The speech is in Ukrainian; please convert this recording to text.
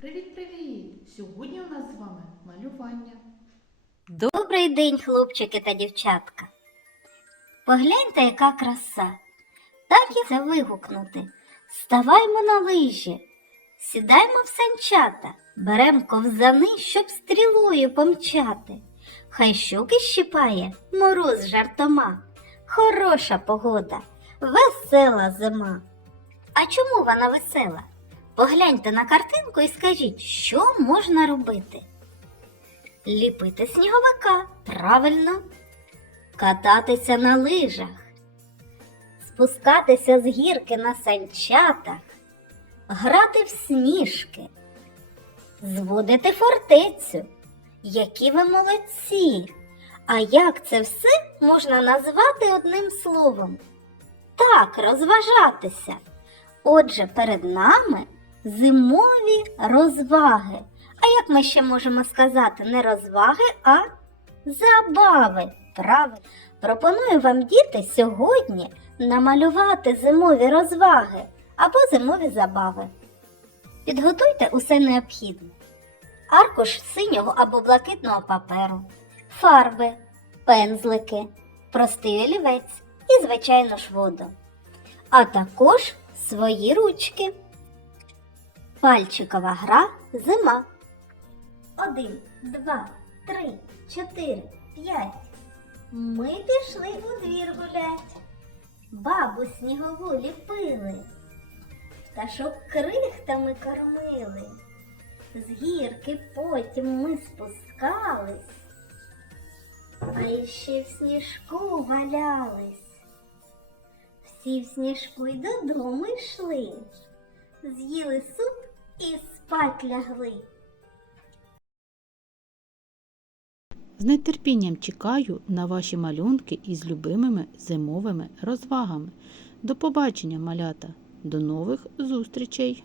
Привіт-привіт! Сьогодні у нас з вами малювання. Добрий день, хлопчики та дівчатка. Погляньте, яка краса. Так і це вигукнути. Ставаймо на лижі, сідаймо в санчата, берем ковзани, щоб стрілою помчати. Хай щуки щипає мороз жартома. Хороша погода, весела зима. А чому вона весела? Погляньте на картинку і скажіть, що можна робити. Ліпити сніговика, правильно. Кататися на лижах, спускатися з гірки на санчатах, грати в сніжки, зводити фортецю. Які ви молодці! А як це все можна назвати одним словом? Так, розважатися. Отже, перед нами зимові розваги. А як ми ще можемо сказати не розваги, а забави? Правильно. Пропоную вам, діти, сьогодні намалювати зимові розваги або зимові забави. Підготуйте усе необхідне: аркуш синього або блакитного паперу, фарби, пензлики, простий олівець і, звичайно ж, воду, а також свої ручки. Пальчикова гра зима. Один, два, три, чотири, п'ять. Ми пішли у двір гулять. Бабу снігову ліпили, пташок крихтами кормили. З гірки потім ми спускались, а іще в сніжку валялись. Всі в сніжку й додому йшли, з'їли суп і спать лягли. З нетерпінням чекаю на ваші малюнки із любимими зимовими розвагами. До побачення, малята! До нових зустрічей!